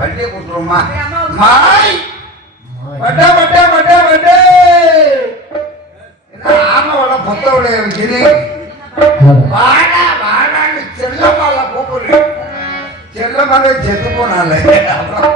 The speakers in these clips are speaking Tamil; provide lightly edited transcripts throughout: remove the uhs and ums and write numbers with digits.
வண்டியை கொடுத்துருவோமா மாய் வட்டா வட்டா வட்டா வட்டே ஆமா வள பொத்த உடைய கிரி வாடா வாடான்னு செல்லமால கூப்பிடுறேன் செல்லமாக செத்து போனால அப்புறம்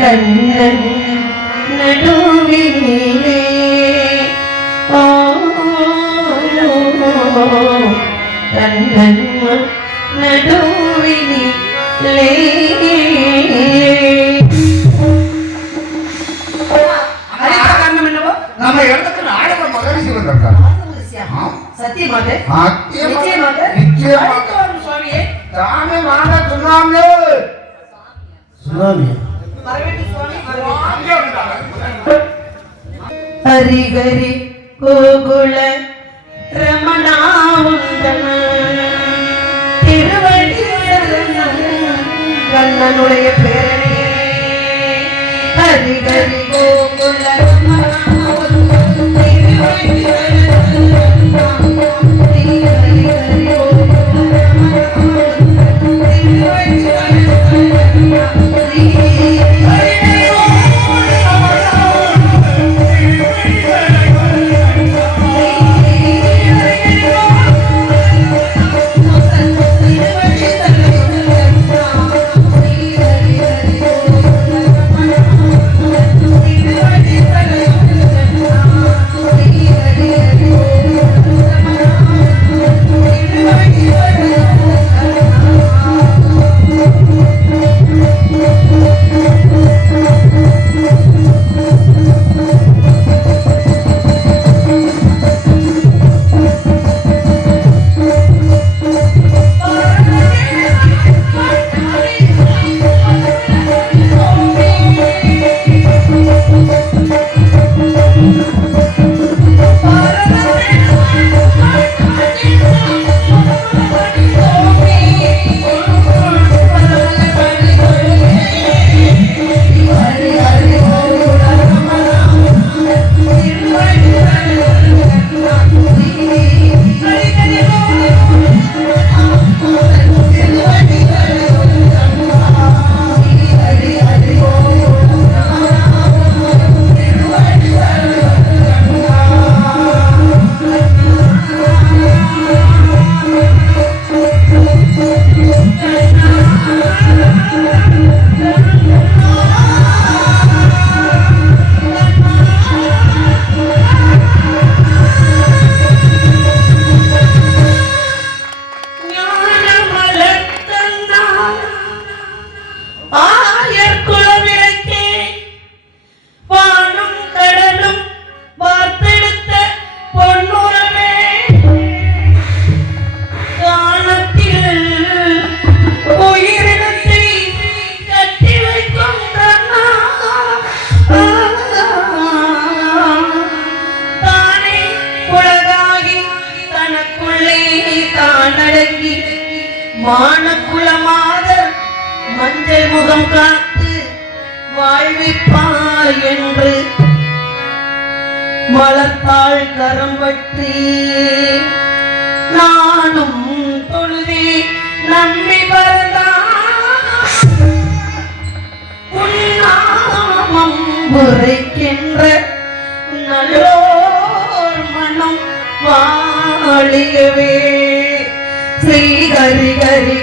கண்ணன் நடுவினிலே கண்ணன் நடுவினிலே நம்ம இடத்துக்கு நாடக மகரிஷி வந்திருக்காங்க. சத்தியமாக நிச்சயமாக சுவாமியே தானே வாங்க சுனாமி ஹரி ஹரி கோகுல ரமணா திருவடி கண்ணனுடைய பேரணி ஹரி ஹரி கோகுல மானக்குளமாதர் மஞ்சள் முகம் காத்து வாழ்விப்பாய் என்று மலத்தாள் கரம்பற்றி நானும் தொழுதி நம்பி உன்னாமம் உரைக்கின்ற நல்லோர் மனம் வாழியவே ஸ்ரீ ஹரி ஹரி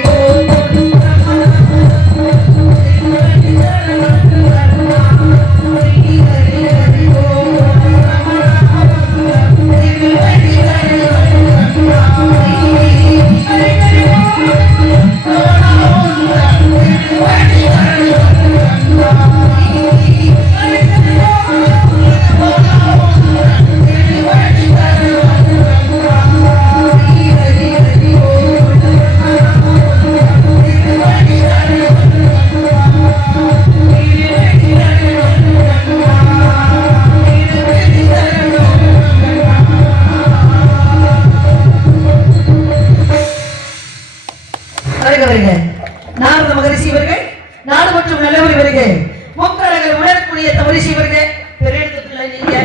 நாரத மகரிஷி அவர்கள் நாடு மற்றும் நல்லவழி வருக முக்கழகர் உணரக்கூடிய தமரிஷி வருக பெரியெடுத்துக்குள்ள நீங்க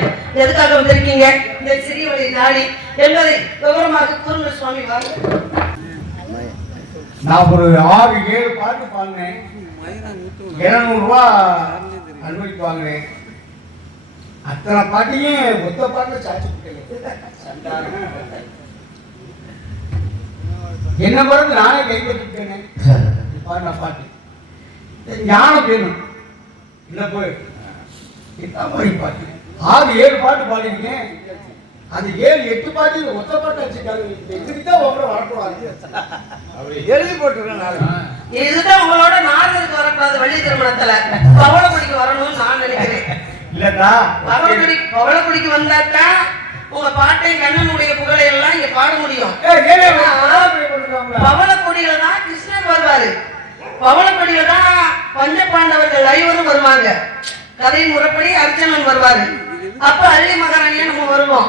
எதுக்காக வந்திருக்கீங்க இந்த சிறிய வழி நாடி என்பதை விவரமாக கூறுங்க சுவாமி. வாங்க. நான் ஒரு 6-7 பாட்டு பாடினேன். 200 ரூபாய் அனுமதிக்கு வாங்கினேன். அத்தனை பாட்டையும் மொத்த பாட்டு சாட்சி என்ன பிறகு நானே கைப்பற்றிட்டேனே பாடின பாட்டு ஞானம் வேணும் இல்லை போய் என்ன மாதிரி பாட்டு 6-7 பாட்டு பாடிருக்கேன். அது 7-8 பாட்டு ஒத்த பாட்டு வச்சுக்காது எதுக்குதான் ஒவ்வொரு வரக்கூடாது எழுதி போட்டுருக்கேன். இதுதான் உங்களோட நாரதருக்கு வரக்கூடாது வள்ளி திருமணத்துல பவளக்குடிக்கு வரணும்னு நான் நினைக்கிறேன். இல்லடா பவளக்குடிக்கு வந்தாக்கா உங்க பாட்டையும் கண்ணனுடைய புகழை எல்லாம் இங்க பாட முடியும். பவளக்குடியில தான் கிருஷ்ணன் வருவாரு. பவளக்குடியில தான் பஞ்ச பாண்டவர்கள் ஐவரும் வருவாங்க. கதை முறைப்படி அர்ஜுனன் வருவாரு. அப்ப அள்ளி மகாராணியா நம்ம வருவோம்.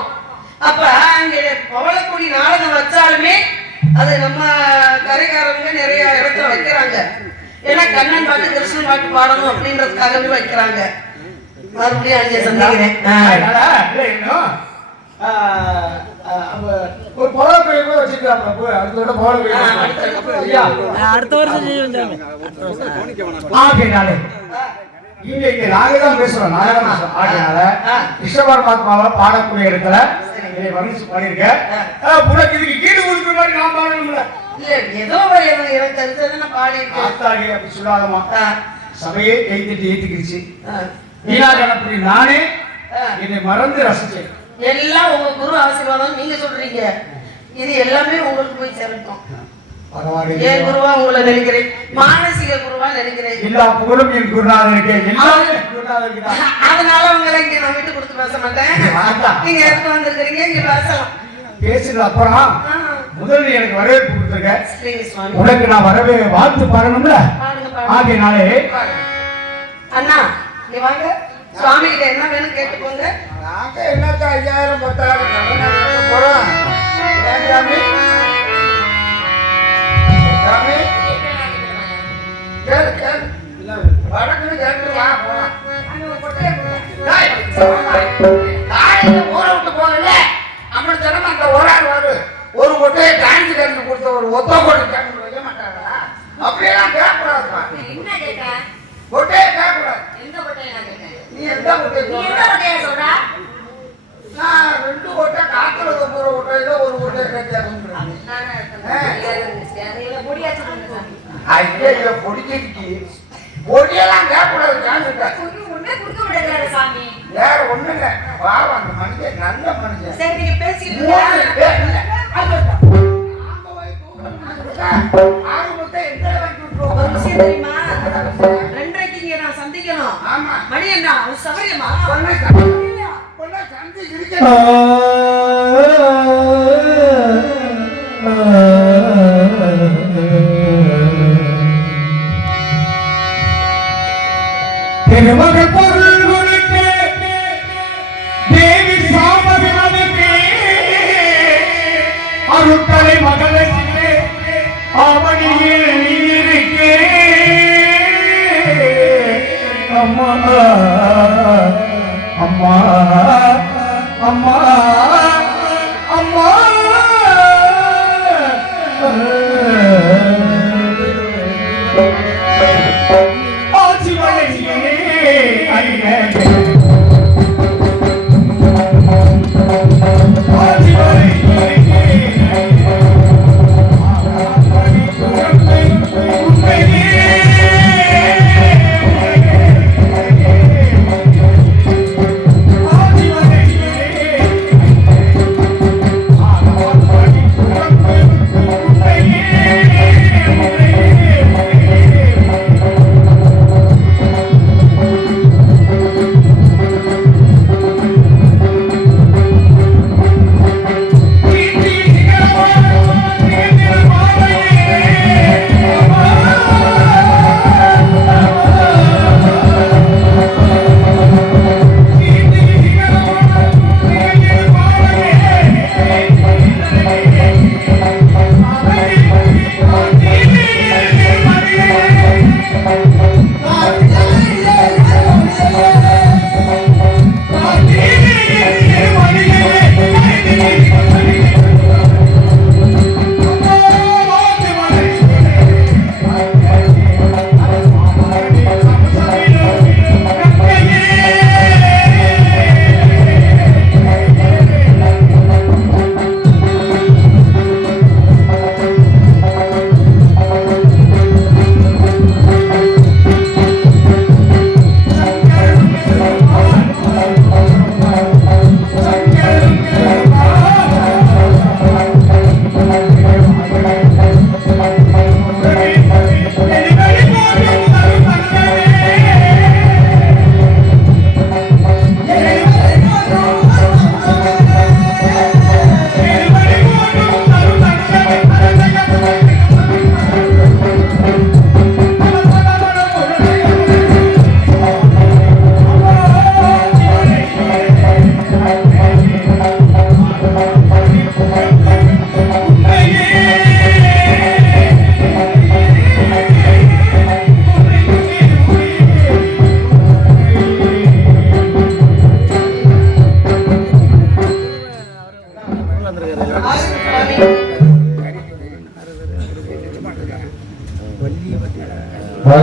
அப்ப அங்க பவளக்குடி நாடகம் வச்சாலுமே அது நம்ம கரைக்காரங்க நிறைய இடத்துல வைக்கிறாங்க. ஏன்னா கண்ணன் பாட்டு கிருஷ்ணன் பாட்டு பாடணும் அப்படின்றதுக்காகவே வைக்கிறாங்க. மறுபடியும் அங்கே சந்திக்கிறேன். அடுத்த வருஷம் இங்க நாங்க தான் பேசுறோம். கிருஷ்ணபரமாத்மாவை பாடக்கூடிய இடத்துல வர்ணிச்சு பாடியிருக்கேன். உனக்கு இதுக்கு கீடு கொடுக்குற மாதிரி நான் பாடணும்ல. ஏதோ எனக்கு தெரிஞ்சதுன்னு பாடியிருக்கேன். அப்படி சொல்லாதமா சபையே கைத்தட்டி ஏத்துக்கிடுச்சு. நீலாகணப்படி நானே என்னை மறந்து ரசிச்சேன். எல்லாம் உங்க குரு ஆசீர்வாதம் நீங்க சொல்றீங்க. இது எல்லாமே உங்களுக்கு போய் சேரட்டும். என் குருவா உங்களை நினைக்கிறேன். மானசீக குருவா நினைக்கிறேன். எல்லா புகழும் என் குருநாதனுக்கு. அதனால உங்களை இங்க நான் விட்டு கொடுத்து பேச மாட்டேன். நீங்க எடுத்து வந்திருக்கிறீங்க, இங்க பேசலாம். பேசுறது அப்புறம் முதல்ல எனக்கு வரவேற்பு கொடுத்துருக்க. உனக்கு நான் வரவே வாழ்த்து பாடணும்ல. ஆகையினாலே அண்ணா இங்க வாங்க. சுவாமி கிட்ட என்ன வேணும் கேட்டுக்கோங்க. நாங்க என்னக்கா 5000 10,000 போறோம். ஒரு கொட்டையை டான்ஸ் கண்டு கொடுத்த ஒரு ஒத்த கொட்டை வைக்க மாட்டாங்களா? அப்படியெல்லாம் கேட்கக்கூடாதுப்பா. கொட்டையை கேட்கக்கூடாது. நீ எந்த கொட்டையை சொல்ற? நான் 2 கொட்டை காத்துல போற கொட்டையில ஒரு கொட்டையை கேட்க ஐயா பொடிக்கு பொடியெல்லாம் கேட்கக்கூடாது. வேற ஒண்ணுங்க. பாவம் அந்த மனுஷன் நல்ல மனுஷன். சரி நீங்க பேசிட்டு தெரியுமா? 2:30 இங்க நான் சந்திக்கணும். ஆமா மணி என்ன சௌகரியமா? திருமகள் பொருள் கொடுக்க தேவி சாமதிக்கு அருட்கலை மகளுக்கு அவனியில் நீருக்கு அம்மா அம்மா அம்மா அம்மா ஆட்சி வழங்கியே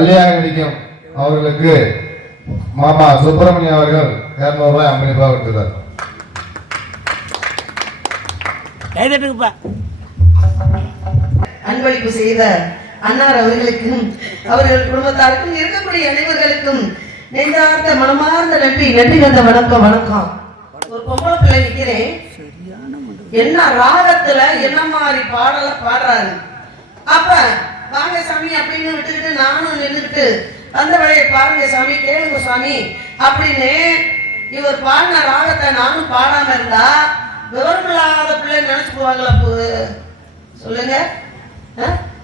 பள்ளியாக நடிக்கும் அவர்களுக்கு மாமா சுப்பிரமணியம் அவர்கள் 200 ரூபாய் அன்பளிப்பாக கொடுத்தார். அன்பளிப்பு செய்த அன்னார் அவர்களுக்கும் அவர்கள் குடும்பத்தாருக்கும் இருக்கக்கூடிய அனைவர்களுக்கும் நெஞ்சார்ந்த மனமார்ந்த நன்றி கந்த வணக்கம். ஒரு பொம்பளை பிள்ளை நிக்கிறேன், என்ன ராகத்துல என்ன மாதிரி பாடல பாடுறாரு. அப்ப வாங்க சாமி அப்படின்னு விட்டுக்கிட்டு நானும் நின்றுக்கிட்டு அந்த வேலையை பாருங்க சாமி, கேளுங்க சாமி அப்படின்னு இவர் பாடின ராகத்தை நானும் பாடாம இருந்தா விவரம் இல்லாத பிள்ளை நினைச்சு போவாங்களா? சொல்லுங்க,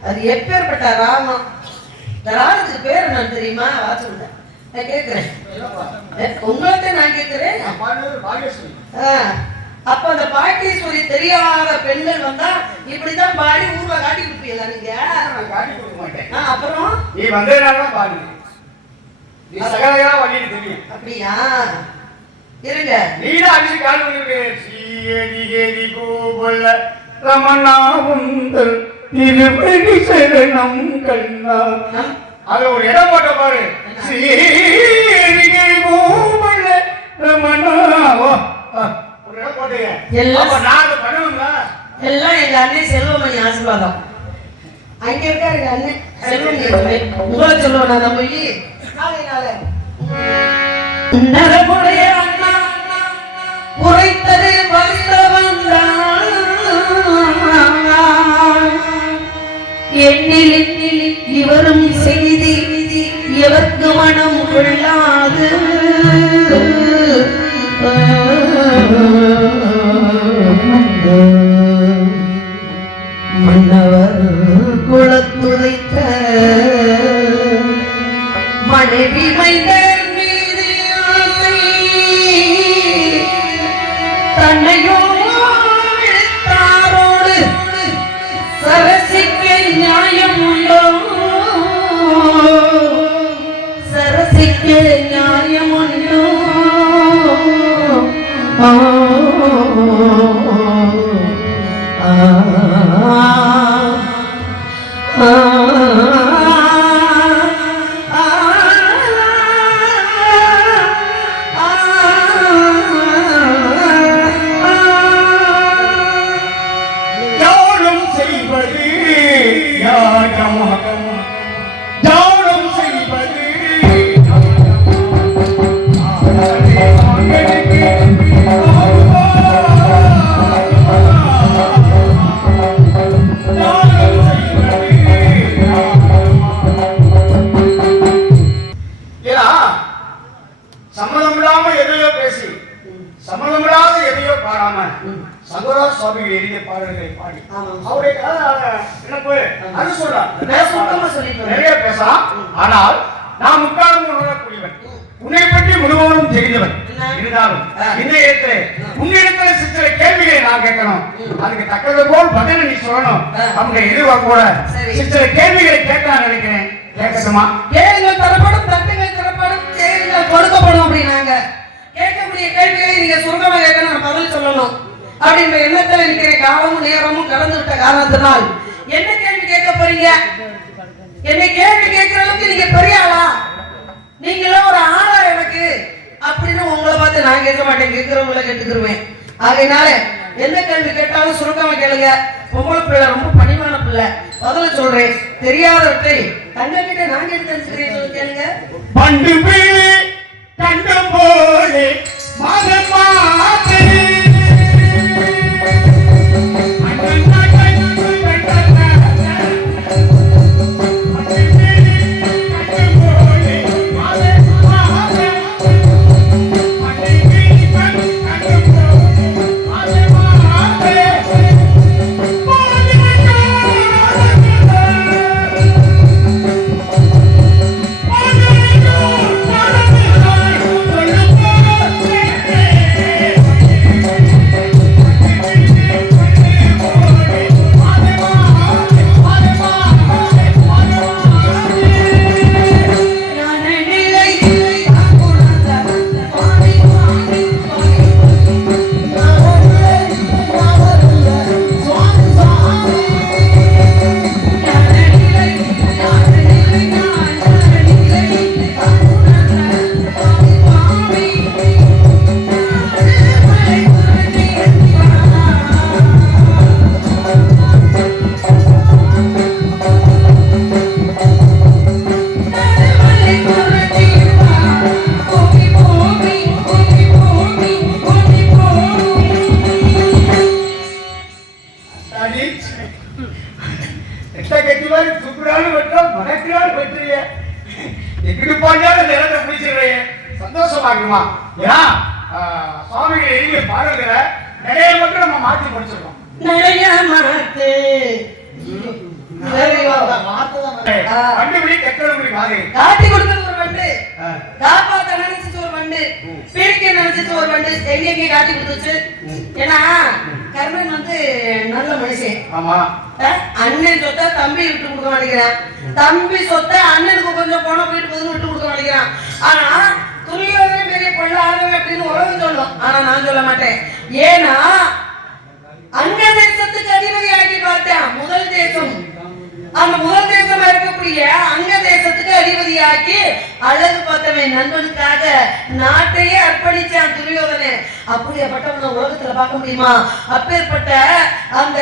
அது எப்பேற்பட்ட ராகம்? இந்த ராகத்துக்கு பேர் என்ன தெரியுமா? வாசல் நான் கேட்கிறேன், உங்களுக்கு நான் கேட்கிறேன். அப்ப அந்த பாக்கியேஸ்வரி தெரியாத பெண்கள் வந்தா இப்படிதான் பாடி ஊர்ல காட்டி கொடுப்பீங்களா? நீங்க காட்டி கொடுக்க மாட்டேன். அப்புறம் நீ வந்ததுனாலதான் பாடு, நீ சகலையா வழியில் தெரியும். அப்படியா? இருங்க, நீதான் அடிச்சு கால் பண்ணிருக்க. ஸ்ரீஹரி கோபுல ரமணாவுந்தல் திருப்பதி சரணம் கண்ணா. அது ஒரு இடம் போட்ட பாரு. ஸ்ரீஹரி கோபுல ரமணாவோ ஒரு இடம் போட்டீங்க. அப்ப நான் பண்ணுவேங்களா? எல்லாம் எங்க அண்ணன் செல்வமணி ஆசீர்வாதம். அங்க இருக்காரு எங்க அண்ணன் செல்வமணி. உங்களை சொல்லுவேன் நான் நம்ம நரமுடைய அண்ணா உரைத்தது வந்தவந்தான் எண்ணில் இவரும் செய்தி எவர்க்கு மனம் கொள்ளாது மன்னவர் குலத்துரைத்த மனைவி மைந்தர் மீது ஆசை தன்னையோ எழுத்தாரோடு சரசிக்க நியாயம் உண்டோ? சரசிக்க நியாயம் உண்டோ? ஆனால் நான் முக்காலம் உணரக்கூடியவன், உன்னை பற்றி முழுவதும் தெரிந்தவன். இருந்தாலும் இந்த இடத்துல உன்னிடத்துல சில கேள்விகளை நான் கேட்கணும். அதுக்கு தக்கது போல் பதில நீ சொல்லணும். அவங்க எதிர்பார்க்க கூட சில கேள்விகளை கேட்க நினைக்கிறேன். கேட்கட்டுமா? கேளுங்கள் தரப்படும், தட்டுங்கள் தரப்படும், கேளுங்கள் கொடுக்கப்படும். அப்படின்னாங்க கேட்கக்கூடிய கேள்விகளை நீங்க சுருக்கமா கேட்கணும், பதில் சொல்லணும் அப்படின்ற எண்ணத்துல இருக்கிற காலமும் நேரமும் கடந்து விட்ட காரணத்தினால் என்ன கேள்வி கேட்க போறீங்க? என்னை கேள்வி கேட்கிற அளவுக்கு நீங்க பெரிய ஆளா? நீங்களும் ஒரு ஆளா எனக்கு அப்படின்னு உங்களை பார்த்து நான் கேட்க மாட்டேன், கேட்கிறவங்கள கேட்டுக்கிருவேன். ஆகையினால என்ன கேள்வி கேட்டாலும் சுருக்கமா கேளுங்க. பொம்பளை பிள்ளை ரொம்ப பணிவான பிள்ளை, பதில சொல்றேன். தெரியாதவற்றை தங்க கிட்ட நான் கேட்டு தெரிஞ்சுக்கிறேன். சொல்லி கேளுங்க. பண்டு பிள்ளை கண்டு போலே மகமாதே சொல்லுங்க எங்கிட்டு போனாலும் இந்த இடத்தை பிடிச்சிருக்கேன் சந்தோஷமாக்குமா. ஏன்னா சுவாமிகள் எழுதிய பாடல்களை நிறைய மட்டும் நம்ம மாற்றி படிச்சிருக்கோம். நிறைய மாத்து கண்டுபிடி கெட்டபடி மாதிரி காட்டி கொடுத்தது ஒரு வண்டு, காப்பாத்த நினைச்சிச்சு ஒரு வண்டு, பிரிக்க நினைச்சிச்சு ஒரு வண்டு, எங்க காட்டி கொடுத்துச்சு. ஏன்னா கர்ணன் வந்து நல்ல மனுஷன். ஆமா, அண்ணன் சொத்த தம்பி விட்டு கொடுக்க மாட்டேங்கிறான், தம்பி சொத்த அண்ணனுக்கு கொஞ்சம் போன போயிட்டு போதுன்னு விட்டு கொடுக்க மாட்டேங்கிறான். ஆனா துணியோட பெரிய பொண்ணு ஆளுங்க அப்படின்னு உலகம் சொல்லும். ஆனா நான் சொல்ல மாட்டேன். ஏன்னா அங்க தேசத்துக்கு அதிபதி ஆக்கி பார்த்தேன். முதல் தேசம், அந்த முதல் தேசமா இருக்கக்கூடிய அங்க தேசத்துக்கு அதிபதியாக்கி அழகு பார்த்தவன் நண்பனுக்காக நாட்டையே அர்ப்பணிச்சான் துரியோதனே. அப்படியேப்பட்டவன உலகத்துல பார்க்க முடியுமா? அப்பேற்பட்ட அந்த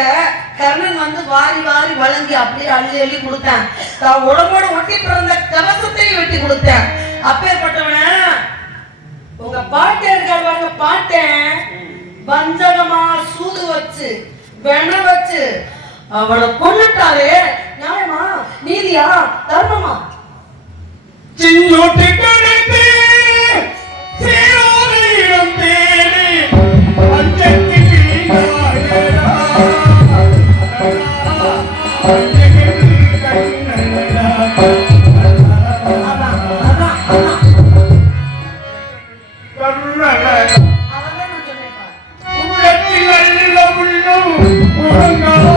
கர்ணன் வந்து வாரி வாரி வழங்கி அப்படியே அள்ளி அள்ளி கொடுத்தான். தான் உடம்போடு ஒட்டி பிறந்த கவசத்தையும் வெட்டி கொடுத்தேன். அப்பேற்பட்டவன உங்க பாட்டை இருக்காரு பாருங்க, பாட்டேன் வஞ்சகமா சூது வச்சு வெண்ண வச்சு அவனை கொண்டுட்டாலே நியாயமா, நீதியா, தர்மமா? சின்னோட்டு கணக்கு சேரோரையிடம் தேடி அஞ்சத்தில் வீணாயடா அஞ்சத்தில் கண்ணடா.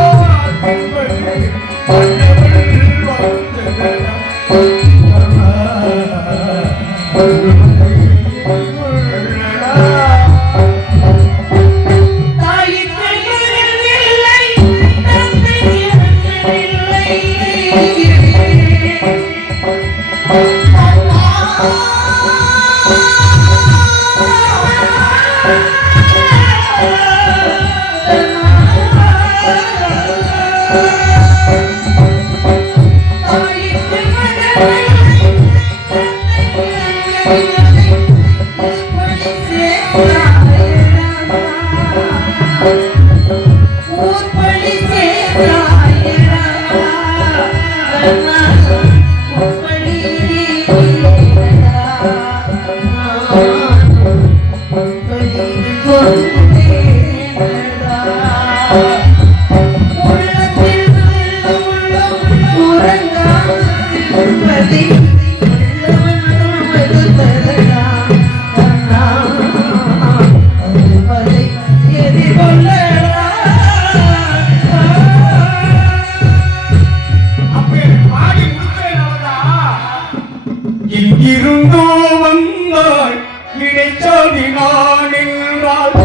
எங்கிருந்தோ வந்தாய் இடைச்சாதி நான் என்றால்,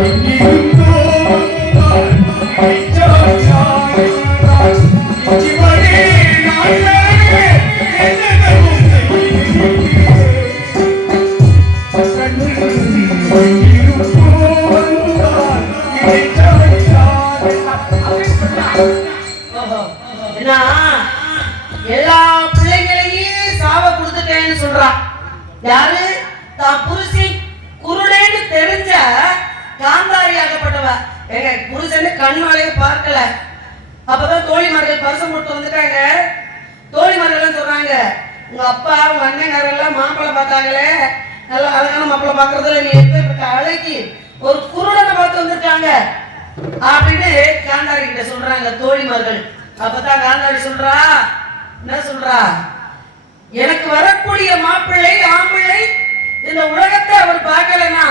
எங்கிருந்தோ வந்தாய் இடைச்சாதி நான் என்றால், இவரே நானே என்னவும் எங்கிருந்தோ வந்தாய் இடைச்சாதி நான் எல்லா பிள்ளைங்களையும் சாவ கொடுத்துட்டேன்னு சொல்றான். யாரு? தான் புருஷன் குருடேன்னு தெரிஞ்ச காந்தாரியாகப்பட்டவ. எங்க புருஷன்னு கண்மாலையை பார்க்கல. அப்பதான் தோழிமார்கள் பரிசம் போட்டு வந்துட்டாங்க. தோழிமார்கள் சொல்றாங்க, உங்க அப்பா உங்க அண்ணங்காரெல்லாம் மாப்பிள்ளை பார்த்தாங்களே, நல்லா அழகான மாப்பிள்ளை பார்க்கறதுல நீ எப்பேற்பட்ட அழகி ஒரு குருடனை பார்த்து வந்துட்டாங்க அப்படின்னு காந்தாரி கிட்ட சொல்றாங்க தோழிமார்கள். அப்பதான் காந்தாரி சொல்றா, என்ன சொல்றா? எனக்கு வரக்கூடிய மாப்பிள்ளை ஆம்பிள்ளை இந்த உலகத்தை அவர் பார்க்கலனா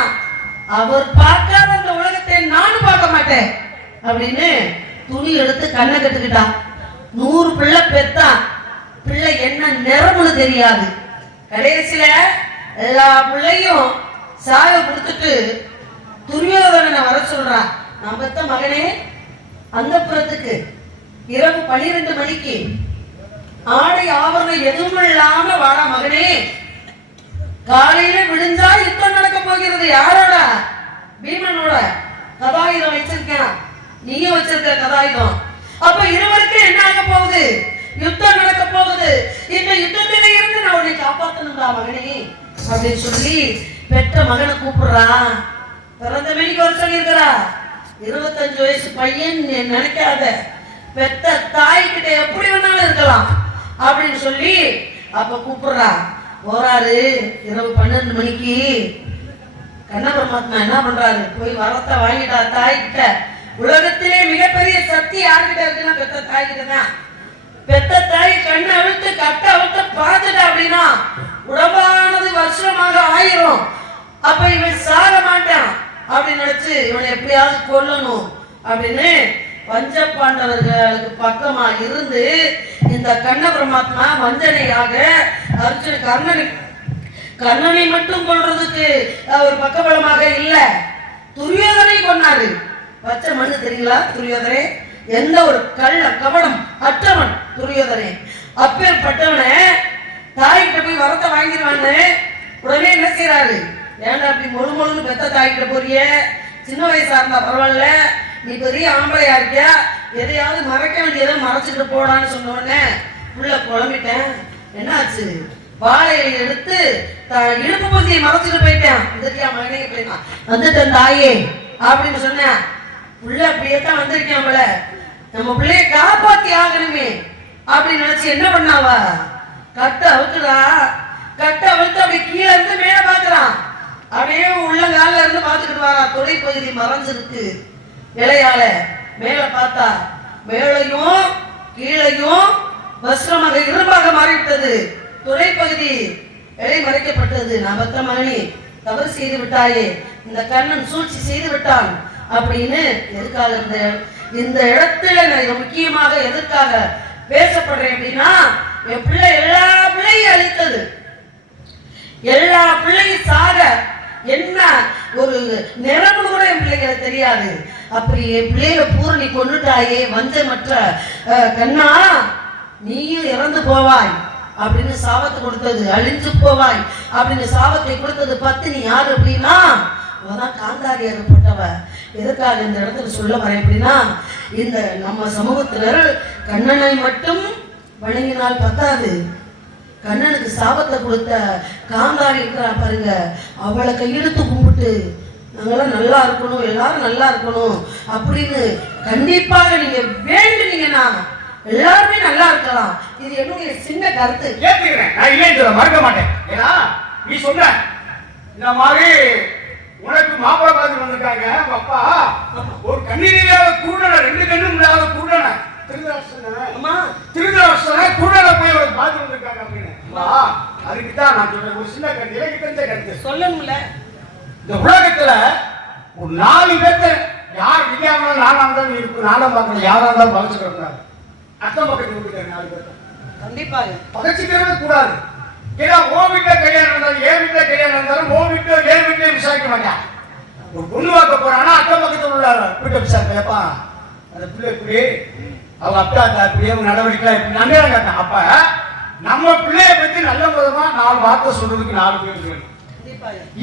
அவர் பார்க்காத இந்த உலகத்தை நானும் பார்க்க மாட்டேன் அப்படின்னு துணி எடுத்து கண்ணை கட்டுக்கிட்டான். 100 பிள்ளை பெத்தான். பிள்ளை என்ன நிறம்னு தெரியாது. கடைசியில எல்லா பிள்ளையும் சாய கொடுத்துட்டு துரியோதனனை வர சொல்றான். நான் பெத்த மகனே, அந்த புறத்துக்கு இரவு 12 மணிக்கு ஆடை ஆபரணம் எதுவும் இல்லாம வாடா மகனே. காலையில விழுந்தா யுத்தம் நடக்க போகிறது. யாரோட? பீமனோட கதாயுதம் வச்சிருக்கேன், நீயும் வச்சிருக்க கதாயுதம். அப்ப இருவருக்கு என்ன ஆக போகுது? யுத்தம் நடக்க போகுது. இந்த யுத்தத்தில இருந்து நான் உன்னை காப்பாத்தணும்டா மகனே அப்படின்னு சொல்லி பெற்ற மகனை கூப்பிடுறான். பிறந்த மணிக்கு வர சொல்லியிருக்கிறா. 25 வயசு பையன் நினைக்காத, பெத்த தாய் கிட்ட எப்படி வேணாலும் இருக்கலாம் அப்படின்னு சொல்லி அப்ப கூப்பிடுறா. போறாரு. இரவு 12 மணிக்கு கண்ண பரமாத்மா என்ன பண்றாரு? போய் வரத்தை வாங்கிட்டா தாய்கிட்ட. உலகத்திலே மிகப்பெரிய சக்தி யார்கிட்ட இருக்குன்னா பெத்த தாய்கிட்ட தான். பெத்த தாய் கண்ணை அழுத்து கட்ட அழுத்த பார்த்துட்டா அப்படின்னா உடம்பானது வருஷமாக ஆயிரும். அப்ப இவன் சாக மாட்டான் அப்படின்னு நினைச்சு இவனை எப்படியாவது கொல்லணும் அப்படின்னு பஞ்ச பாண்டவர்களுக்கு பக்கமா இருந்து இந்த கண்ண பரமாத்மா வஞ்சனையாக கர்ணனை மட்டும் கொல்றதுக்கு அவர் பக்கபலமாக இல்ல, துரியோதனை கொன்னாரு. பச்சை மண்ணு தெரியுங்களா துரியோதனே? எந்த ஒரு கபடம் அற்றவன் துரியோதனே. அப்பேற்பட்டவனை தாய்கிட்ட போய் வரத்தை வாங்கிடுவான்னு உடனே என்ன செய்யறாரு? ஏன்டா அப்படி மொழுன்னு பெத்த தாய்கிட்ட போறிய? சின்ன வயசா இருந்தா பரவாயில்ல, நீ பெரிய ஆம்பளையா இருக்கியா, எதையாவது மறைக்க வேண்டியதை மறைச்சிட்டு போடான்னு சொன்ன உடனே உள்ள குழம்பிட்டேன். என்னாச்சு? வாழையை எடுத்து இடுப்பு பகுதியை மறைச்சிட்டு போயிட்டேன். இதற்கா மகனே போயிட்டான். வந்துட்டேன் தாயே அப்படின்னு சொன்னேன். புள்ள அப்படியே தான் வந்திருக்கேன். போல நம்ம பிள்ளைய காப்பாத்தி ஆகணுமே அப்படின்னு நினைச்சு என்ன பண்ணாவா? கட்ட அவுத்துடா. கட்ட அவுத்து அப்படி கீழே இருந்து மேல பாக்குறான். அப்படியே உள்ளங்கால இருந்து பாத்துக்கிட்டு வாரா. தொலை பகுதி மறைஞ்சிருக்கு இலையால. மேல பார்த்தா மேலையும் கீழையும் வஸ்திரமாக இரும்பாக மாறிவிட்டது. துணைப்பகுதி இலை மறைக்கப்பட்டது. நான் பத்த மகனி தவறு செய்து விட்டாயே, இந்த கண்ணன் சூழ்ச்சி செய்து விட்டான் அப்படின்னு எதுக்காக இந்த இடத்துல நான் முக்கியமாக எதற்காக பேசப்படுறேன் அப்படின்னா, என் பிள்ளை எல்லா பிள்ளையும் அழித்தது, எல்லா பிள்ளையும் சாக என்ன ஒரு நிறமு கூட என் பிள்ளைகளை தெரியாது. அப்படி என் பிள்ளைகளை பூரணி கொண்டுட்டாயே வஞ்சமற்ற கண்ணா, நீயும் இறந்து போவாய் அப்படின்னு சாபத்தை கொடுத்தது. அழிஞ்சு போவாய் அப்படின்னு சாபத்தை கொடுத்தது பத்தினி யாரு அப்படின்னா அவதான் காந்தாரியாகப்பட்டவ. எதுக்காக இந்த இடத்துல சொல்ல வரேன் அப்படின்னா, இந்த நம்ம சமூகத்தினர் கண்ணனை மட்டும் வணங்கினால் பத்தாது, கண்ணனுக்கு சாபத்தை கொடுத்த காந்தாரி இருக்கிறா பாருங்க, அவளை கையெடுத்து கும்பிட்டு நாங்களாம் நல்லா இருக்கணும், எல்லாரும் நல்லா இருக்கணும் அப்படின்னு கண்டிப்பாக நீங்க வேண்டுனீங்கன்னா எல்லாருமே நல்லா இருக்கலாம். இது என்னுடைய சின்ன கருத்து. ஏத்துக்கிறேன், நான் இல்லைன்னு சொல்ல மறக்க மாட்டேன். ஏன்னா நீ சொன்ன இந்த மாதிரி உனக்கு மாப்பிள்ளை பார்த்து வந்திருக்காங்க. அப்பா ஒரு கண்ணீரில்லாத குருடனை, 2 கண்ணும் இல்லாத குருடனை, திருதராஷ்டிரனை குருடனை போய் அவர் பார்த்து வந்திருக்காங்க அப்படின்னு. அதுக்கு தான் நான் சொல்றேன், ஒரு சின்ன கருத்து, எனக்கு தெரிஞ்ச கருத்து சொல்லணும்ல. இந்த உலகத்துல ஒரு 4 பேர்த்த யார் விஞ்ஞான நாலாம் இருக்கு, நாலாம் பார்க்கணும், யாரா இருந்தாலும் பகச்சுக்கிற கூடாது. அக்கம் பக்கத்து வீட்டுக்காரு 4 பேர் கண்டிப்பாக பகச்சுக்கிறவே கூடாது. ஏன்னா ஓ வீட்டுல கல்யாணம் இருந்தாலும் ஏன் வீட்டுல கல்யாணம் இருந்தாலும் ஓ வீட்டுல ஏன் வீட்டுல விசாரிக்க மாட்டான். ஒரு பொண்ணு வாக்க போறான்னா அக்கம் பக்கத்துல உள்ள வீட்டை விசாரிப்பா, அந்த பிள்ளை எப்படி, அவங்க அப்பா அக்கா எப்படி, அவங்க நடவடிக்கை எப்படி நன்றாக கேட்டான். அப்ப நம்ம பிள்ளைய பத்தி நல்ல விதமா 4 வார்த்தை சொல்றதுக்கு 4 பேர் வேணும்.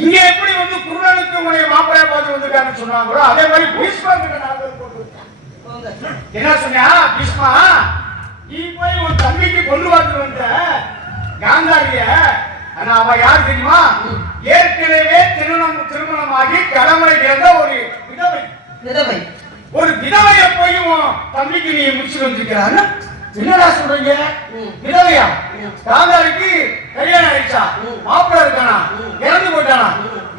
இங்க எப்படி வந்து குருடனுக்கு உடைய மாப்பிள்ளைய பார்த்து வந்திருக்காங்கன்னு சொன்னாங்களோ அதே மாதிரி பீஷ்மா கிட்ட 4 பேர் போட்டு வச்சான். என்ன சொன்னா, பீஷ்மா நீ போய் ஒரு தம்பிக்கு கொண்டு பார்த்து வந்த காந்தாரிய, ஆனா அவ யார் தெரியுமா? ஏற்கனவே திருமணமாகி கடமை இழந்த ஒரு விதவை. ஒரு விதவைய போய் தம்பிக்கு நீ முடிச்சு வந்திருக்கிறாரு. என்னடா சொல்றீங்க? விதவையா? காந்தாரிக்கு கல்யாணம் ஆயிடுச்சா? மாப்பிள்ளை இருக்கானா? இறந்து போயிட்டானா?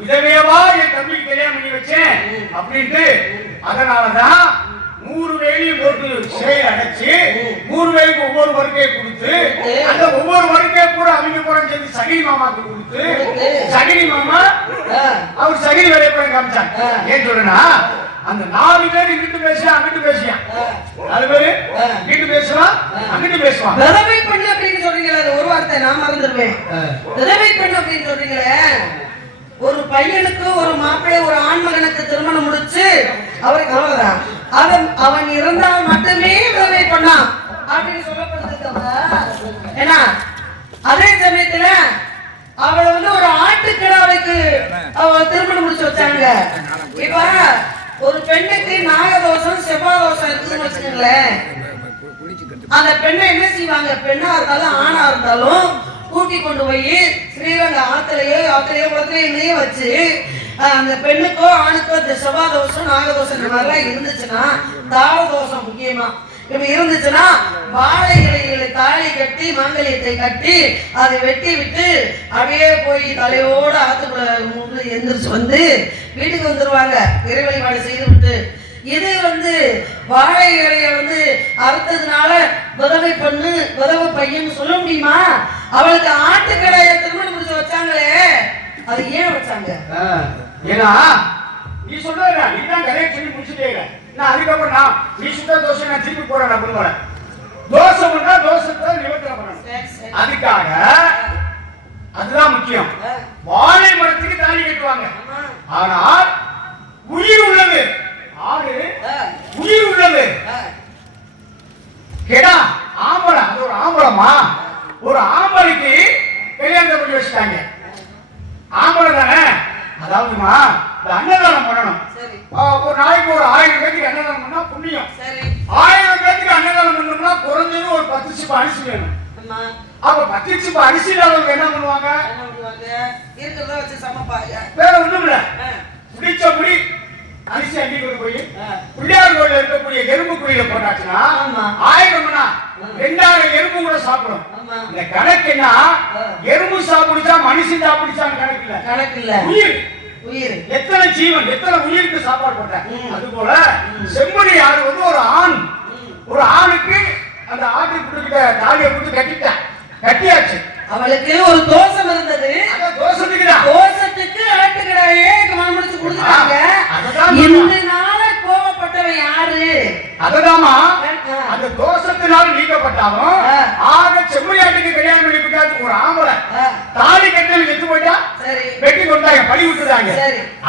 விதவையவா என் தம்பிக்கு கல்யாணம் பண்ணி வச்சேன் அப்படின்ட்டு அதனாலதான் 100 வேலையும் போட்டு சிறையில் அடைச்சு 100 வேலைக்கு ஒவ்வொரு வருக்கையை கொடுத்து அந்த ஒவ்வொரு வருக்கையை கூட அவங்க கூட சேர்ந்து சகினி மாமாக்கு கொடுத்து சகினி மாமா அவர் சகினி வேலையை போய் காமிச்சாங்க. ஏன் சொல்றேன்னா, அந்த 4 பேர் இங்கிட்டு பேசியா அங்கிட்டு பேசியான், 4 பேரு இங்கிட்டு பேசுவான் அங்கிட்டு பேசுவான். விதவை பெண் அப்படின்னு சொல்றீங்களே, அது ஒரு வார்த்தை நான் மறந்துடுவேன். விதவை பெண் அப்படின்னு சொல்றீங்களே, ஒரு பையனுக்கு ஒரு மாப்பிள்ளை ஒரு ஆண்மகனுக்கு திருமணம் முடிச்சு அவருக்கு அவ்வளவுதான், அவன் இருந்தால் மட்டுமே விதவை பண்ணான் அப்படின்னு சொல்லப்படுது. ஏன்னா அதே சமயத்துல அவளை வந்து ஒரு ஆட்டுக்கிடாவைக்கு அவ திருமணம் முடிச்சு வச்சாங்க. இப்ப ஒரு பெண்ணுக்கு நாகதோஷம் செவ்வாதோஷம் இருக்குதுன்னு வச்சுக்கோங்களேன், அந்த பெண்ணை என்ன செய்வாங்க, பெண்ணா இருந்தாலும் ஆணா இருந்தாலும் கூட்டி கொண்டு போய் ஸ்ரீரங்க ஆத்திரையோ குளத்திலேயே வச்சு அந்த பெண்ணுக்கோ ஆணுக்கோ இந்த செவ்வாதோஷம் நாகதோஷம் இந்த மாதிரிலாம் இருந்துச்சுன்னா, தாளதோஷம் முக்கியமா இப்ப இருந்துச்சுன்னா வாழை இலையில தாலி கட்டி மாங்கல்யத்தை கட்டி அதை வெட்டி விட்டு அப்படியே போய் தலையோட ஆத்துக்குள்ள முன்னு எந்திரிச்சு வந்து வீட்டுக்கு வந்துருவாங்க இறை வழிபாடு செய்து விட்டு. இது வாழை இலைய அறுத்ததுனால விதவை பொண்ணு விதவை பையன் சொல்ல முடியுமா? அவளுக்கு ஆட்டுக்கடையை திருமணம் முடிச்சு வச்சாங்களே, அது ஏன் வச்சாங்க? ஏன்னா நீ சொல்ற நீதான் கரையை சொல்லி முடிச்சுட்டே நான் அதுக்கப்புறம் நீ சுத்த தோசை நான் திருப்பி போறேன் அப்படின்னு தோசை பண்ணா தோசத்தை நிவர்த்தனை பண்ணணும். அதுக்காக அதுதான் முக்கியம். வாழை மரத்துக்கு தாலி கட்டுவாங்க. ஆனால் உயிர் உள்ளது ஆடு, உயிர் உள்ளது கேடா ஆம்பளை. அது ஒரு ஆம்பளமா? ஒரு ஆம்பளைக்கு கல்யாணம் பண்ணி வச்சுட்டாங்க. ஆம்பளை தானே, அதாவதுமா இந்த அன்னதானம் பண்ணணும். ஒரு நாளைக்கு ஒரு 1000 பேருக்கு அன்னதானம் பண்ணா புண்ணியம். 1000 பேருக்கு அன்னதானம் பண்ணணும்னா குறைஞ்சது ஒரு 10 சிப்ப அரிசி வேணும். அப்ப 10 சிப்ப அரிசி இல்லாதவங்க என்ன பண்ணுவாங்க? இருக்கிறத வச்சு சமைப்பாங்க. வேற ஒண்ணும் இல்ல, பிடிச்ச முடி அரிசி அள்ளி கொண்டு போய் பிள்ளையார் கோயில இருக்கக்கூடிய எறும்பு குழியில போட்டாச்சுன்னா 1000 மணா 2000 எறும்பு கூட சாப்பிடும். இந்த கணக்கு என்ன? எறும்பு சாப்பிடுச்சா மனுஷன் சாப்பிடுச்சான்னு கணக்கு இல்ல. உயிர் உயிர் எத்தனை ஜீவன், எத்தனை உயிருக்கு சாப்பாடு போட்ட. அது போல செம்மொழி ஆடு ஒரு ஆண். ஒரு ஆணுக்கு அந்த ஆட்டுக்கு கொடுக்கிட்ட தாலியை கொடுத்து கட்டியாச்சு. அவளுக்கு ஒரு தோஷம் இருந்தது. தோஷத்துக்கு ஆட்டுக்கடாயே முடிச்சு கொடுத்துட்டாங்க. இந்த நாள கோபப்பட்டவன் யாரு? அததாமா அந்த தோஷத்தினால் நீக்கப்பட்டாலும் ஆக செம்மறியாட்டுக்கு கல்யாணம் பண்ணி கொடுத்தாச்சு. ஒரு ஆம்பளை தாலி கட்டி வெத்து போயிட்டா வெட்டி கொண்டாங்க, பழி விட்டுறாங்க.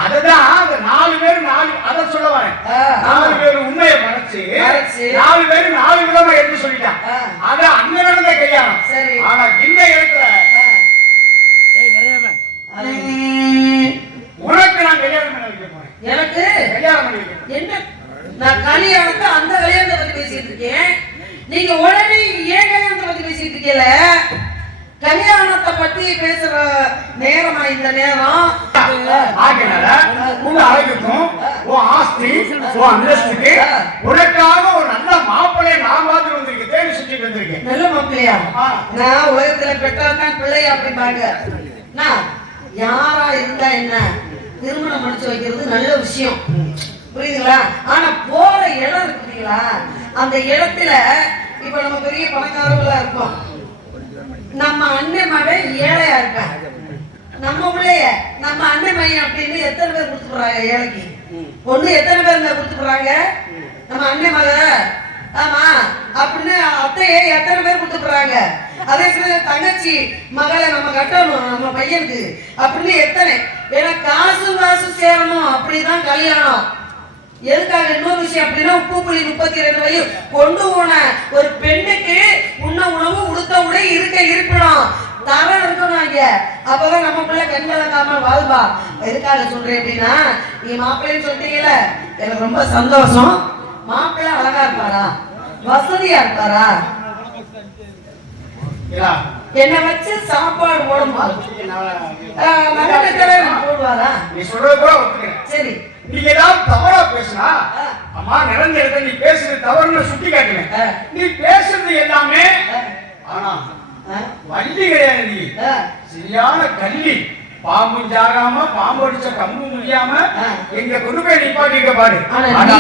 அதுதான் அந்த 4 பேர் 4 அதை சொல்ல வரேன். 4 பேர் உண்மையை மறைச்சு 4 பேர் 4 விதமா எடுத்து சொல்லிட்டான். அது அங்க நடந்த கல்யாணம். ஆனா இந்த இடத்துல உனக்கு நான் கல்யாணம் பண்ண வைக்க போறேன். எனக்கு கல்யாணம் பண்ணி வைக்க என்ன? நான் கல்யாணத்தை அந்த கல்யாணத்தை பத்தி பேசிட்டு இருக்கேன். நீங்க உடனே ஏன் கல்யாணத்தை பத்தி பேசிட்டு இருக்கீல? கல்யாணத்தை பத்தி பேசுற நேரமா இந்த நேரம்? உங்க அழகுக்கும் உன் ஆஸ்தி உன் அந்தஸ்துக்கு உனக்காக ஒரு நல்ல மாப்பிள்ளைய நான் பார்த்து வந்திருக்கேன், தேடி சுற்றிட்டு வந்திருக்கேன். நல்ல மாப்பிள்ளையா? நான் உலகத்துல பெற்றோர் தான் பிள்ளையா அப்படிம்பாங்க. நான் யாரா இருந்தா என்ன, திருமணம் முடிச்சு வைக்கிறது நல்ல விஷயம், புரியுதுங்களா? ஆனா போற இடம் இருக்குங்களா, அந்த இடத்துல இப்ப நம்ம பெரிய பணக்காரங்களா இருக்கோம், நம்ம அண்ணன் மகன் ஏழையா இருப்பேன், நம்ம பிள்ளைய நம்ம அண்ணன் மையம் அப்படின்னு எத்தனை பேர் கொடுத்துறாங்க ஏழைக்கு? ஒண்ணு எத்தனை பேர் கொடுத்துறாங்க? நம்ம அண்ணன் மக ஆமா அப்படின்னு அத்தையே எத்தனை பேர் கொடுத்துறாங்க? அதே சமயம் தங்கச்சி மகளை நம்ம கட்டணும் நம்ம பையனுக்கு அப்படின்னு எத்தனை. ஏன்னா காசு சேரணும், அப்படிதான் கல்யாணம். எதுக்காக? இன்னொரு விஷயம் அப்படின்னா உப்பு புளி 32 வயது கொண்டு போன ஒரு பெண்ணுக்கு உண்ண உணவு உடுத்த உடை இருக்க இருப்பிடும் தரம் இருக்கணும். அங்க அப்பதான் நம்ம பிள்ளை கண் கலங்காம வாழ்வா. எதுக்காக சொல்றேன் அப்படின்னா, நீ மாப்பிள்ளைன்னு சொல்றீங்கல்ல, எனக்கு ரொம்ப சந்தோஷம். மாப்பிள்ளை அழகா இருப்பாரா, வசதியா இருப்பாரா, என்ன வச்சு சாப்பாடு போடுமா, போடுவாரா? நீ சொல்றது கூட ஒத்துக்கிறேன். சரி, நீ ஏதாவது தவறா பேசுனா அம்மா நிறைஞ்ச இடத்துல நீ பேசுறது தவறுன்னு சுட்டி காட்டுவேன். நீ பேசுறது எல்லாமே ஆனா வள்ளி கிடையாது, நீ சரியான கள்ளி. பாம்பு ஜாகாம பாம்பு அடிச்ச கம்பு முடியாம எங்க கொண்டு போய் நிப்பாட்டிக்க பாரு.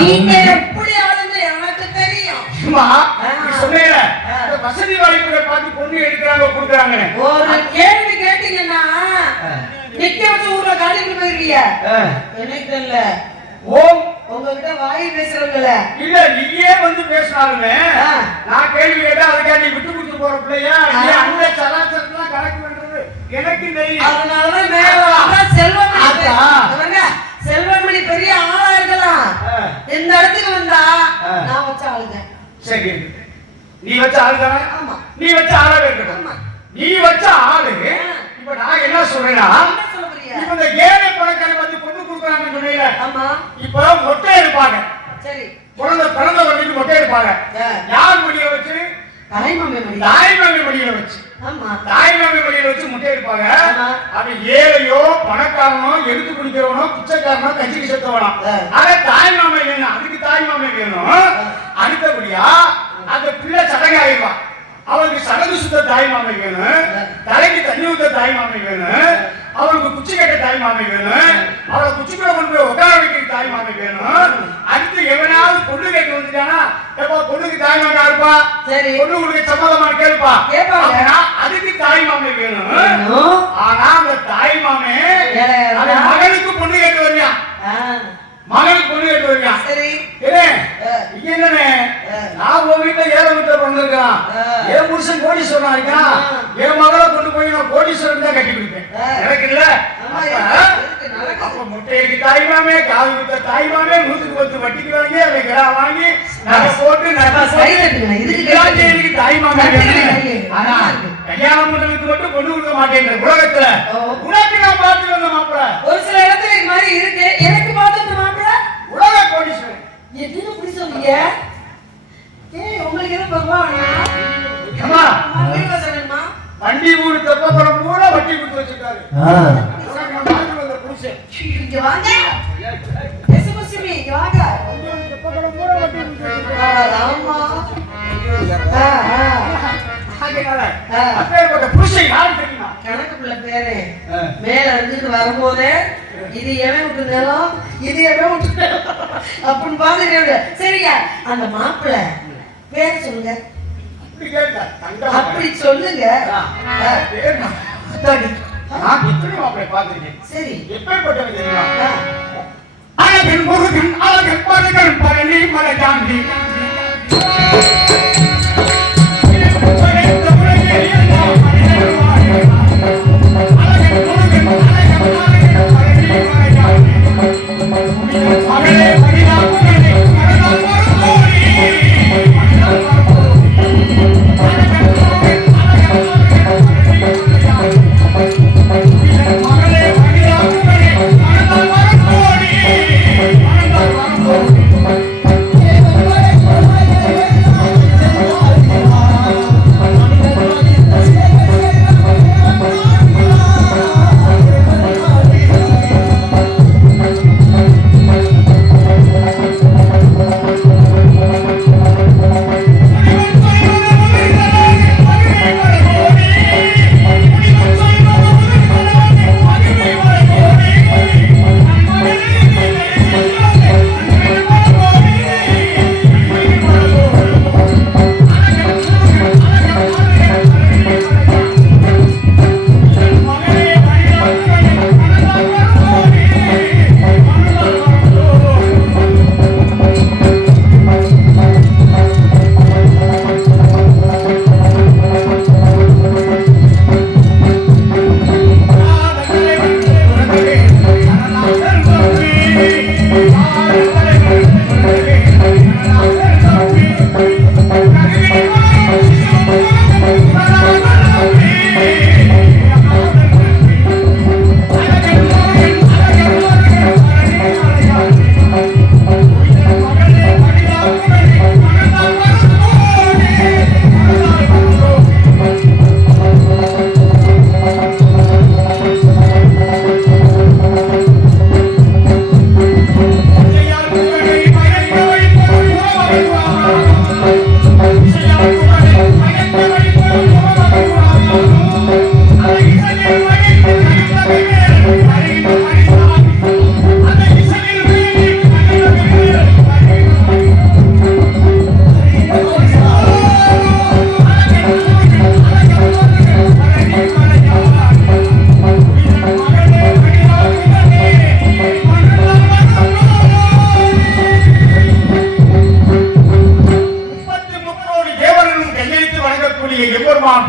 நீங்க எப்படி ஆளுங்க எனக்கு தெரியும். சும்மா நீ சொன்னேல வசதி வாய்ப்புகளை பார்த்து பொண்ணு எடுக்கிறாங்க கொடுக்குறாங்க. ஒரு கேள்வி கேட்டீங்கன்னா நிக்க வச்சு ஊர்ல காலிட்டு போயிருக்கிய எனக்கு தெரியல. ஓ உங்ககிட்ட வாய் பேசுறவங்கள இல்ல, நீயே பேசினாலுமே நான் கேள்வி கேட்டா அதுக்காக நீ விட்டு கொடுத்து போற பிள்ளையா அந்த சராசரத்துல கணக்கு பண்றது எனக்கு தெரியும். அதனாலதான் மேல செல்வமணி பெரிய ஆளா இருக்கலாம். இந்த இடத்துக்கு வந்தா நான் வச்ச ஆளுங்க. சரி, நீ வச்ச ஆளு தானே? ஆமா, நீ வச்ச ஆளாவே இருக்கட்டும். நீ வச்ச ஆளு இப்ப நான் என்ன சொல்றேன்னா, இப்ப இந்த ஏழை பணக்கார பொண்ணு கொடுக்குறாங்கன்னு சொன்னீங்க. ஆமா, இப்ப மொட்டை எடுப்பாங்க. சரி, பிறந்த வண்டிக்கு மொட்டை எடுப்பாங்க. யார் முடிய வச்சு? தாய்மாமி மடியில வச்சு. தாய்மாமி மடியில வச்சு முட்டை எடுப்பாங்க. அது ஏழையோ பணக்காரனோ எடுத்து குடிக்கிறவனோ பிச்சைக்காரனோ கஞ்சிக்கு செத்தவனோ, ஆனா தாய்மாமி வேணும். அதுக்கு தாய்மாமி வேணும். அடுத்தபடியா அந்த பிள்ளை சடங்கு ஆயிடுவான். அவளுக்கு சடங்கு சுத்த தாய் மாமை வேணும், தலைக்கு தண்ணி ஊத்த தாய் மாமை வேணும், அவளுக்கு குச்சி கட்ட தாய் மாமை வேணும், அவளை குச்சிக்குள்ள கொண்டு போய் உட்கார வைக்கிற தாய் மாமை வேணும். அடுத்து எவனாவது பொண்ணு கேட்டு வந்துட்டானா, எப்போ பொண்ணுக்கு தாய் மாமா இருப்பா, சரி பொண்ணு உங்களுக்கு சம்மதமான கேள்ப்பா, அதுக்கு தாய் மாமை வேணும். ஆனா அந்த தாய் மாமே மகனுக்கு பொண்ணு கேட்டு வருவியா, மகனுக்கு பொண்ணு கேட்டு வருவியா. சரி என்னன்னு நான் உன் வீட்டுல ஏழை வீட்டுல பிறந்திருக்கான், என் புருஷன் கோடீஸ்வரனா இருக்கான், என் மகளை கொண்டு போய் நான் கோடீஸ்வரன் தான் கட்டி கொடுப்பேன் எனக்கு இல்ல. அப்ப முட்டைக்கு தாய்மாமே, காது குத்த தாய்மாமே, 110 வட்டிக்கு வாங்கி அதை கிடா வாங்கி நகை போட்டு தாய்மாமே. ஆனா கல்யாணம் பண்றதுக்கு மட்டும் கொண்டு கொடுக்க மாட்டேன் உலகத்துல. உனக்கு நான் பார்த்து வந்த மாப்பிள்ள ஒரு சில இடத்துல இது மாதிரி இருக்கு, எனக்கு பார்த்து மாப்பிள்ள உலக கோடீஸ்வரன். எதுன்னு புடி சொன்னீங்க? உங்களுக்கு எது பகவானா? வண்டி ஊரு தெப்பக்குளம் பூரா வட்டி கொடுத்து வச்சிருக்காரு. இங்க வாங்க, எசுகுசுமி இங்க வாங்க. தெப்பக்குளம் பூரா வட்டி கொடுத்து வச்சிருக்காரு. ஆமா. அப்பேற்பட்ட புருஷன் யாரு தெரியுமா? கணக்குள்ள பேரு மேல இருந்துட்டு வரும்போது இது எவன் விட்டு நேரம், இது எவன் விட்டு நேரம் அப்படின்னு பாத்துட்டு சரியா அந்த மாப்பிள்ள பேர் சொல்லுங்க. அப்படி சொல்லுங்க. சரி எப்பேற்பட்டவன் தெரியுமா? அழகன் முருகன் அழகன் பருகன் பழனி மலை ஜாந்தி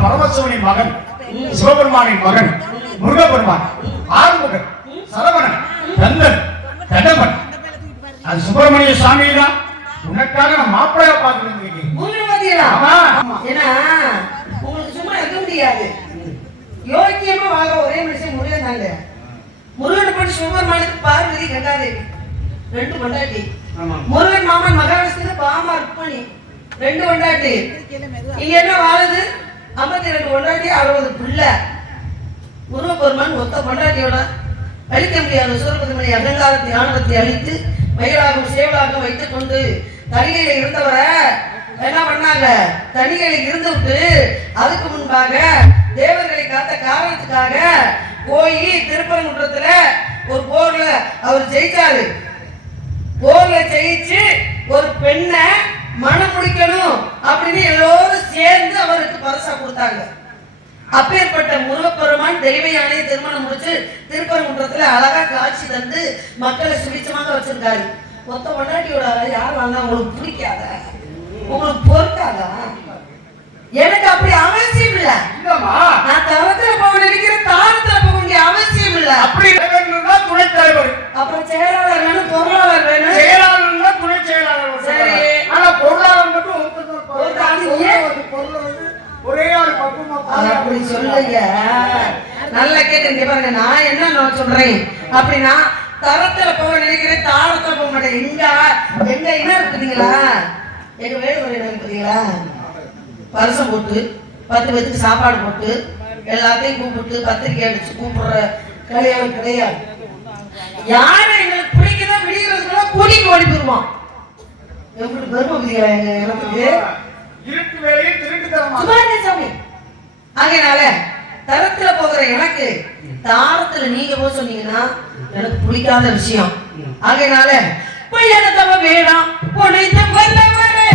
பரமசிவனின் மகன், சிவபெருமானின் மகன், முருகபெருமான், ஆறுமுகன், சரவணன், கந்தன், கடம்பன், அது சுப்பிரமணிய சாமி தான். உனக்காக நான் மாப்பிள்ளையா பார்த்துட்டு இருக்கேன். உங்களுக்கு சும்மா இருக்க முடியாது. யோக்கியமா வாழ ஒரே மனுஷன் முருகன் தாங்க. முருகன் படி சிவபெருமானுக்கு பார்வதி கங்காதேவி 2 பொண்டாட்டி. முருகன் மாமன் மகாவிஷ்ணு பாமா ருக்மணி 2 பொண்டாட்டி. இங்க என்ன வாழுது 52 பொண்டாட்டி 60 பிள்ளை. முருகபெருமான் மொத்த பொண்டாட்டியோட அழிக்க முடியாத சூரபத்மனை அகங்காரத்தை ஆணவத்தை அழித்து மயிலாகவும் சேவலாகவும் வைத்துக் கொண்டு தலிகையில இருந்தவரை என்ன பண்ணாங்க, தனிகளை இருந்து விட்டு அதுக்கு முன்பாக தேவர்களை காத்த காரணத்துக்காக போய் திருப்பரங்குன்றத்துல ஒரு போர்ல அவர் ஜெயிச்சாரு. போர்ல ஜெயிச்சு ஒரு பெண்ணை மனம் முடிக்கணும் அப்படின்னு எல்லோரும் சேர்ந்து அவருக்கு பரிசா கொடுத்தாங்க. அப்பேற்பட்ட முருகப்பெருமான் தெய்வ யானையை திருமணம் முடிச்சு திருப்பரங்குன்றத்துல அழகா காட்சி தந்து மக்களை சுபிச்சமாக வச்சிருக்காரு. மொத்த பொண்டாட்டியோட யார் வந்தா உங்களுக்கு பிடிக்காத, உங்களுக்கு பொறுக்காதா? எனக்கு அப்படி அவசியம் இல்ல. நான் தரத்துல போக நினைக்கிற தாரத்துல போக வேண்டிய அவசியம் இல்ல. அப்படி துணை தலைவர், அப்புறம் செயலாளர் வேணும், பொருளாளர் வேணும். செயலாளர் துணை செயலாளர். சரி, ஆனா பொருளாளர் மட்டும் ஒரே ஆள் பக்குவமா அப்படி சொல்லுங்க. நல்லா கேட்டுங்க பாருங்க. நான் என்ன சொல்றேன் அப்படின்னா, தரத்துல போக நினைக்கிறேன், தாரத்துல போக மாட்டேன். எங்க என்ன இருக்குதுங்களா, எங்க வேடுமுறை இருக்குதுங்களா, பரிசம் போட்டு 10 பேருக்கு சாப்பாடு போட்டு எல்லாத்தையும் கூப்பிட்டு பத்திரிக்கை அடிச்சு கூப்பிடுற கல்யாணம் கிடையாது. யாரை எங்களுக்கு பிடிக்குதோ விடுகிறதுக்குள்ள கூட்டிட்டு ஓடி போயிருவோம். எப்படி பெருமைங்களா எங்க இடத்துக்கு இருட்டு வேலையை திருட்டு தரமா சாமி. ஆகையினால தரத்துல போகிற எனக்கு தாரத்துல நீங்க போக சொன்னீங்கன்னா எனக்கு பிடிக்காத விஷயம். ஆகையினால பையனை தவ வேணாம் பொழைத்த வந்தவரே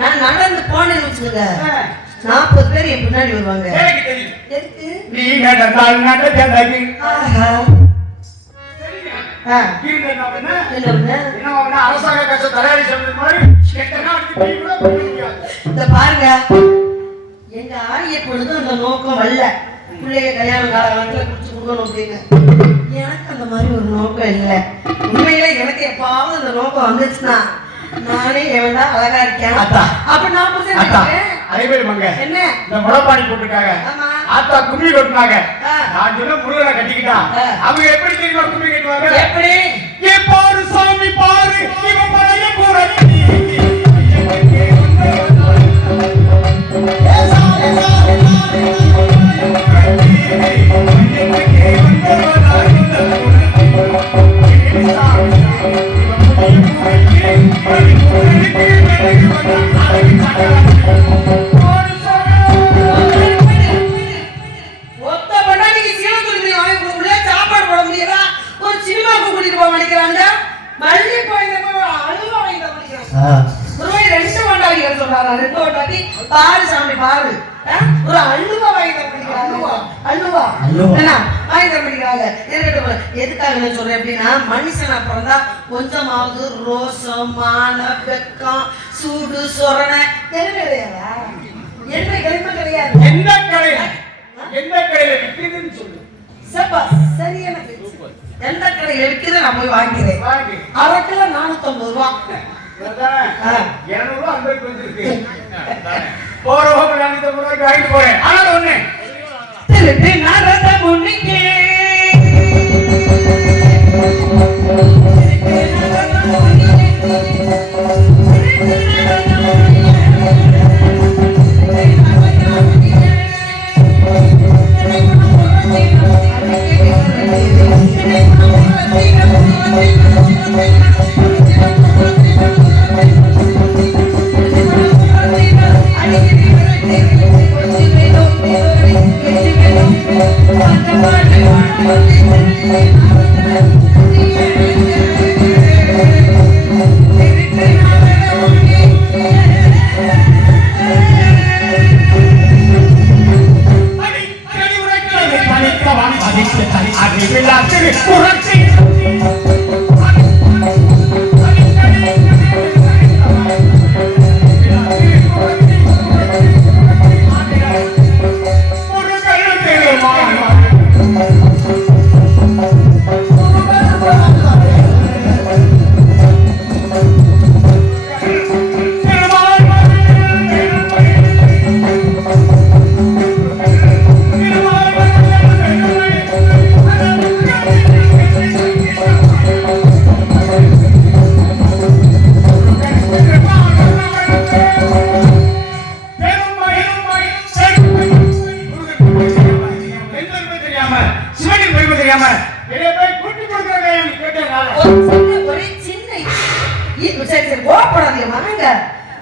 நான் நடந்து போனேன்னு வச்சுக்கோங்க 40 பேர் என் பின்னாடி வருவாங்க. நீ நடந்தால் நடந்ததகி அரசாங்க கட்சி தயாரி சொல்றது மாதிரி இந்த பாருங்க, எங்க ஆரிய பொழுது அந்த நோக்கம் வரல. பிள்ளைய கல்யாண காலத்துல குடிச்சு கொடுக்கணும் அப்படின்னு எனக்கு அந்த மாதிரி ஒரு நோக்கம் இல்லை. உண்மையில எனக்கு எப்பாவது அந்த நோக்கம் வந்துச்சுன்னா நானே எவன்டா அழகா இருக்கேன் அப்ப நான் என்ன இந்த முளப்பாடி போட்டுருக்காங்க, ஆத்தா கும்மி கொட்டினாங்க, நான் சொன்ன முருகனை கட்டிக்கிட்டா அவங்க எப்படி தெரியுமா கும்மி கட்டுவாங்க? எப்படி? ஏ பாரு சாமி பாரு இவன் பழைய குரல் பாரு சாமி பாரு ஒரு அழுவ வாங்கி படிக்கிறாங்க. அல்லுவா அல்லுவா. என்ன வாங்கி தர மாட்டேங்கிறாங்க. இருக்கட்டும். எதுக்காக நான் சொல்றேன் அப்படின்னா மனுஷனா பிறந்தா கொஞ்சமாவது ரோசம் மான வெக்கம் சூடு சொரணை கிடையாதா? என்ன கிடைப்ப கிடையாது. எந்த கடையில விற்கிறதுன்னு சொல்லு. சப்பா சரியான பேச்சு. எந்த கடையில விற்கிறத நான் போய் வாங்கிக்கிறேன். அரை கிலோ 450 ரூபா. 200 ரூபா அந்த வந்துருக்கு. போற ஹோம் 450 ரூபாய்க்கு வாங்கிட்டு போறேன். ஆனா ஒண்ணு திருட்டு நடந்த முன்னிக்கே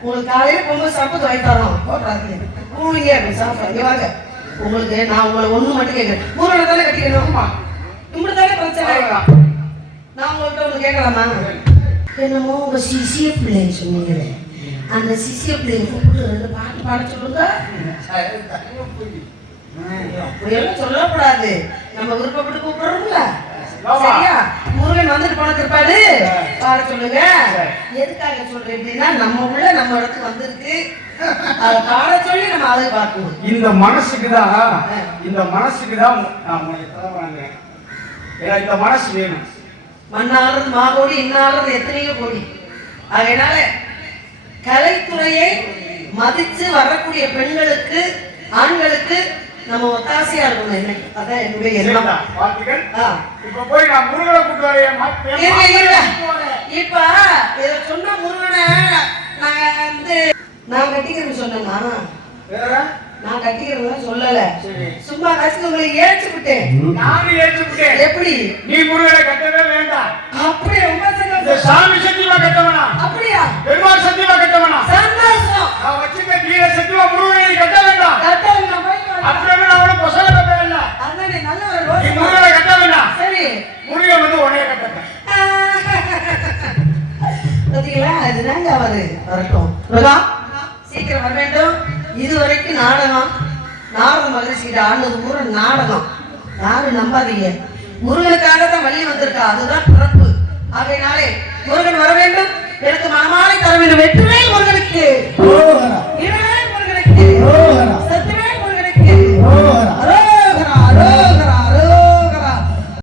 உங்களுக்கு காலையில போகும்போது சப்பத்து வாங்கி தரோம். போடுறாங்க பூமிங்க அப்படி சாப்பிட்றாங்க. வாங்க உங்களுக்கு நான் உங்களை ஒண்ணு மட்டும் கேட்கிறேன். ஊரோட தானே கட்டிக்கணுமா? இப்படித்தானே பிரச்சனை. நான் உங்கள்கிட்ட ஒண்ணு கேட்கலாமா? என்னமோ உங்க சிசிய பிள்ளைன்னு சொன்னீங்களே, அந்த சிசிய பிள்ளைங்க கூப்பிட்டு 2 பாட்டு பாட சொல்லுங்க. அப்படியெல்லாம் சொல்லக்கூடாது. நம்ம விருப்பப்பட்டு கூப்பிடுறோம்ல. சரியா? முருகன் வந்துட்டு போன திருப்பாடு பாட சொல்லுங்க. எதுக்காக சொல்றேன் அப்படின்னா நம்ம உள்ள நம்ம இடத்துக்கு வந்திருக்கு. அதை பாட சொல்லி நம்ம அதை பார்க்கணும். இந்த மனசுக்கு தான் நான் உங்களை தரவாங்க. இந்த மனசு வேணும். மண்ணாளது மாகோடி இன்னாளது எத்தனையோ கோடி. அதனால கலைத்துறையை மதிச்சு வரக்கூடிய பெண்களுக்கு ஆண்களுக்கு நம்ம ஒத்தாசையா இருக்கணும். என்ன அதான் என்னுடைய எண்ணம். இப்ப போய் நான் முருகனை கூட்டு வரேன். இப்ப இத சொன்ன முருகனை நான் கட்டிக்கிறேன்னு சொன்னா நான் கட்டிக்கிறேன் சொல்லல. சும்மா கஷ்டம் உங்களை ஏற்று விட்டேன். நானும் ஏற்று விட்டேன். எப்படி நீ முருகனை கட்டவே வேண்டாம். அப்படியே ரொம்ப சாமி சத்தியமா கட்டவனா? அப்படியா? பெருமாள் சத்தியமா கட்டவனா? சந்தோஷம். நான் வச்சுக்க தீர சத்தியமா முருகனை கட்ட வேண்டாம். கட்ட வேண்டாம். அப்படியே நான் அவனை பொசல கட்ட வேண்டாம். அதான் நீ நல்ல ஒரு ரோஸ். நீ முருகனை கட்ட வேண்டாம். சரி முருகன் வந்து உடனே கட்டட்டேன். பாத்தீங்களா? அதுதாங்க அவரு வரட்டும். முருகா சீக்கிரம் வர வேண்டும். இதுவரைக்கும் நாடகம் நாரத மகிழ்ச்சிக்கிட்ட ஆனது பூரா நாடகம். யாரும் நம்பாதீங்க. முருகனுக்காக தான் வள்ளி வந்திருக்கா. அதுதான் பிறப்பு. ஆகையினாலே முருகன் வர வேண்டும். எனக்கு மனமாலை தர வேண்டும்.